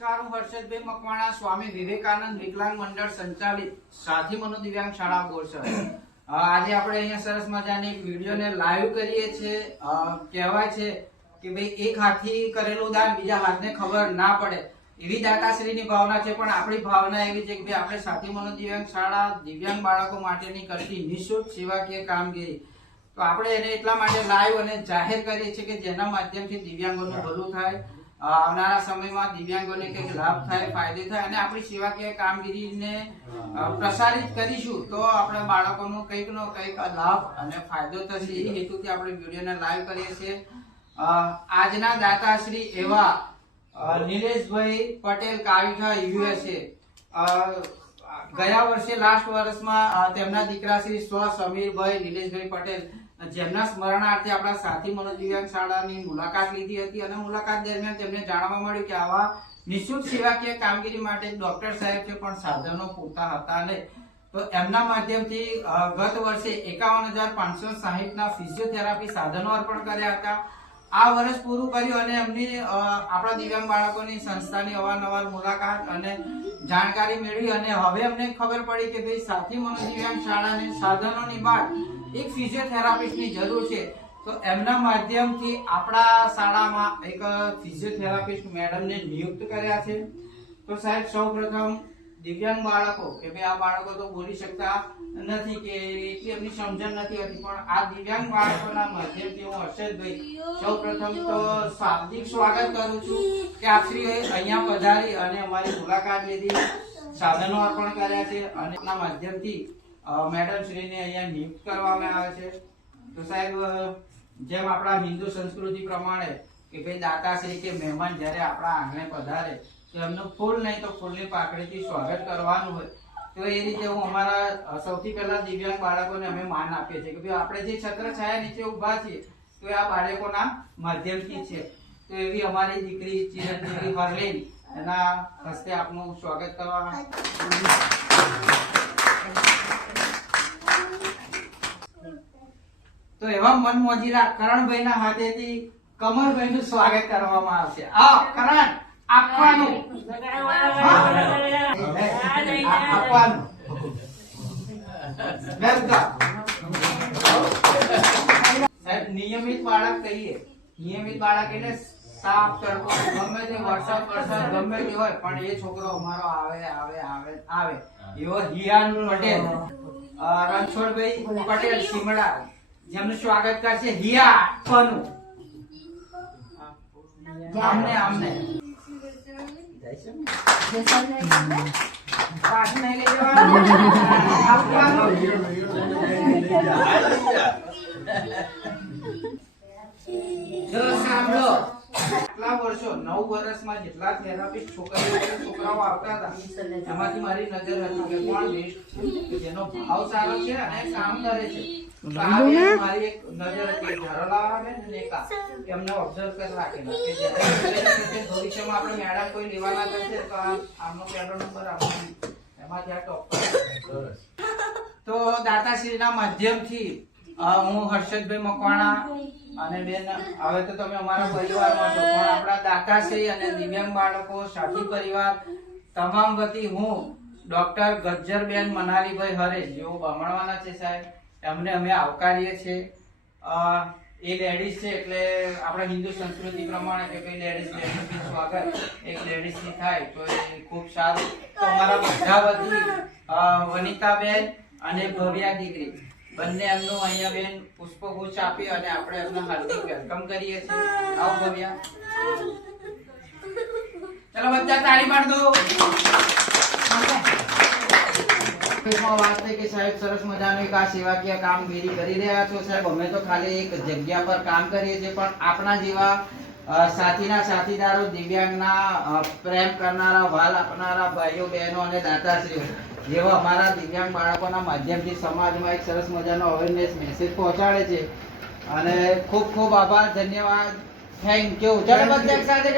નમસ્કાર, હું હર્ષદભાઈ મકવાણા, સ્વામી વિવેકાનંદ વિકલાંગ મંડળ સંચાલિત સાથી મનોદિવ્યાંગ શાળા બોરસદ. આજે આપણે અહીંયા સરસ મજાની એક વિડીયોને લાઈવ કરીએ છીએ. કહેવાય છે કે ભાઈ એક હાથથી કરેલું દાન બીજા હાથને ખબર ના પડે, એવી દાતાશ્રીની ભાવના છે. પણ આપણી ભાવના એવી છે કે ભાઈ આપણે સાથી મનોદિવ્યાંગ શાળા દિવ્યાંગ બાળકો માટેની કરતી નિઃશુલ્ક સેવાકીય કામગીરી, તો આપણે એને એટલા માટે લાઈવ અને જાહેર કરીએ છીએ કે જેના માધ્યમથી દિવ્યાંગોનું ભલું થાય, આવનારા સમયમાં દિવ્યાંગોને કંઈક લાભ થાય, ફાયદો થાય અને આપણી સેવાકીય કામગીરીને પ્રસારિત કરીશું તો આપણે બાળકોનો કંઈકનો કંઈક લાભ અને ફાયદો થશે. એ હેતુથી આપણે વિડીયોને લાઈવ કરીએ છીએ. આજના દાતાશ્રી એવા નિલેશભાઈ પટેલ, કાવિખા, USA. ગયા વર્ષે લાસ્ટ વર્ષમાં તેમના દીકરા શ્રી સમીરભાઈ નિલેશભાઈ પટેલ, જેમના સ્મરણાર્થે આપણા સાથી મનોદિવ્યાંગ શાળાની મુલાકાત લીધી હતી અને મુલાકાત દરમિયાન તેમને જાણવા મળ્યું કે આવા નિઃશુલ્ક સેવાકીય કામગીરી માટે ડોક્ટર સાહેબ છે પણ સાધનો પૂરતા હતા નહીં. તો એમના માધ્યમથી ગત વર્ષે 51,560 ના ફિઝિયોથેરાપી સાધનો અર્પણ કર્યા હતા. આ વર્ષ પૂરું કર્યું અને એમની આપણા દિવ્યાંગ બાળકોની સંસ્થાની અવારનવાર મુલાકાત અને જાણકારી મેળવી અને હવે અમને ખબર પડી કે ભાઈ સાથી મનોદિવ્યાંગ શાળાને સાધનોની બાદ એક ફિઝિયોથેરાપિસ્ટની જરૂર છે. તો એમના માધ્યમથી આપણા શાળામાં એક ફિઝિયોથેરાપિસ્ટ મેડમને નિયુક્ત કર્યા છે. તો સાહેબ, સૌપ્રથમ દિવ્યાંગ બાળકો કે ભાઈ આ બાળકો તો બોલી શકતા નથી કે એટલી એમની સમજણ નથી હોતી, પણ આ દિવ્યાંગ બાળકોના માધ્યમથી હું હર્ષદભાઈ સૌપ્રથમ તો શાબ્દિક સ્વાગત કરું છું કે આપશ્રીએ અહીંયા પધારી અને અમારી મુલાકાત લીધી, સાધનો અર્પણ કર્યા છે અને એના માધ્યમથી મેડમ શ્રીને અહીંયા નિયુક્ત કરવામાં આવે છે. તો સાહેબ, જેમ આપણા હિન્દુ સંસ્કૃતિ પ્રમાણે કે ભાઈ દાતાશ્રી કે મહેમાન જ્યારે આપણા આંગણે પધારે તો એમનું ફૂલ નહીં તો ફૂલની પાકડીથી સ્વાગત કરવાનું હોય. તો એ રીતે હું અમારા સૌથી પહેલા દિવ્યાંગ બાળકોને અમે માન આપીએ છીએ કે ભાઈ આપણે જે છત્ર છાયા નીચે ઊભા છીએ તો એ આ બાળકોના માધ્યમથી છે. તો એવી અમારી દીકરી ચિરંજીવી હરલીન, એના હસ્તે આપનું સ્વાગત કરવા. તો એવા મનમોજીલા કરણભાઈના હાથેથી કમલભાઈનું સ્વાગત કરવામાં આવશે. આ કરણ આપવાનું આપવાનું સાહેબ, નિયમિત બાળક કહીએ, નિયમિત બાળક એટલે સાફ તડકો ગમે તે વરસાદ ગમે તે હોય પણ એ છોકરો અમારો આવે આવે આવે આવે એવો હિયાન પટેલ, રણછોડભાઈ પટેલ સિમડા, જેમનું સ્વાગત કરશે હિયા આપવાનું. આમને આમને સાંભળો, આટલા વર્ષો 9 વર્ષમાં જેટલા થેરાપિસ્ટ છોકરાઓ આવતા હતા એમાંથી મારી નજર હતી કે કોણ બેસ્ટ છે, જેનો ભાવ સારો છે અને કામ કરે છે. મારી એક નજર હતી ધરોલાવાળા ને નેકા, એમને ઓબ્ઝર્વ કરી રાખેલા કે જ્યારે ભવિષ્યમાં આપણે મેડમ કોઈ લેવાના થશે તો આમનો પહેલો નંબર આપવાનો, એમાંથી આ ટોપ. તો દાતાશ્રીના માધ્યમથી હું હર્ષદભાઈ મકવાણા અને બેન, હવે તો તમે અમારા પરિવારમાં છો, પણ આપણા દાતાશ્રી અને દિવ્યાંગ બાળકો સાથી પરિવાર તમામ વતી હું ડોક્ટર ગજ્જરબેન મનાલીભાઈ હરેશ, જેઓ બમણવાના છે સાહેબ, એમને અમે આવકારીએ છીએ. એ લેડીઝ છે એટલે આપણે હિન્દુ સંસ્કૃતિ પ્રમાણે કે ભાઈ લેડીઝ સ્વાગત એક લેડીઝની થાય તો એ ખૂબ સારું. તો અમારા બધા વતી વનિતાબેન અને ભવ્યા દીકરી બંને એમનું અહીંયા બેન પુષ્પગુચ્છ આપી અને આપણે એમનું હાર્દિક વેલકમ કરીએ છીએ. આવો ભવ્યા, ચલો બધા તાળી પાડ દો. વાત છે કે સાહેબ સરસ મજાનું એક આ સેવાકીય કામગીરી કરી રહ્યા છો સાહેબ. અમે તો ખાલી એક જગ્યા પર કામ કરીએ છીએ, પણ આપણા જેવા સાથીના સાથીદારો, દિવ્યાંગના પ્રેમ કરનારા, વાલ આપનારા ભાઈઓ બહેનો અને દાતાશ્રીઓ જેવા અમારા દિવ્યાંગ બાળકોના માધ્યમથી સમાજમાં એક સરસ મજાનો અવેરનેસ મેસેજ પહોંચાડે છે અને ખૂબ ખૂબ આભાર, ધન્યવાદ, થેન્ક યુ. ચલો બધા એક સાથે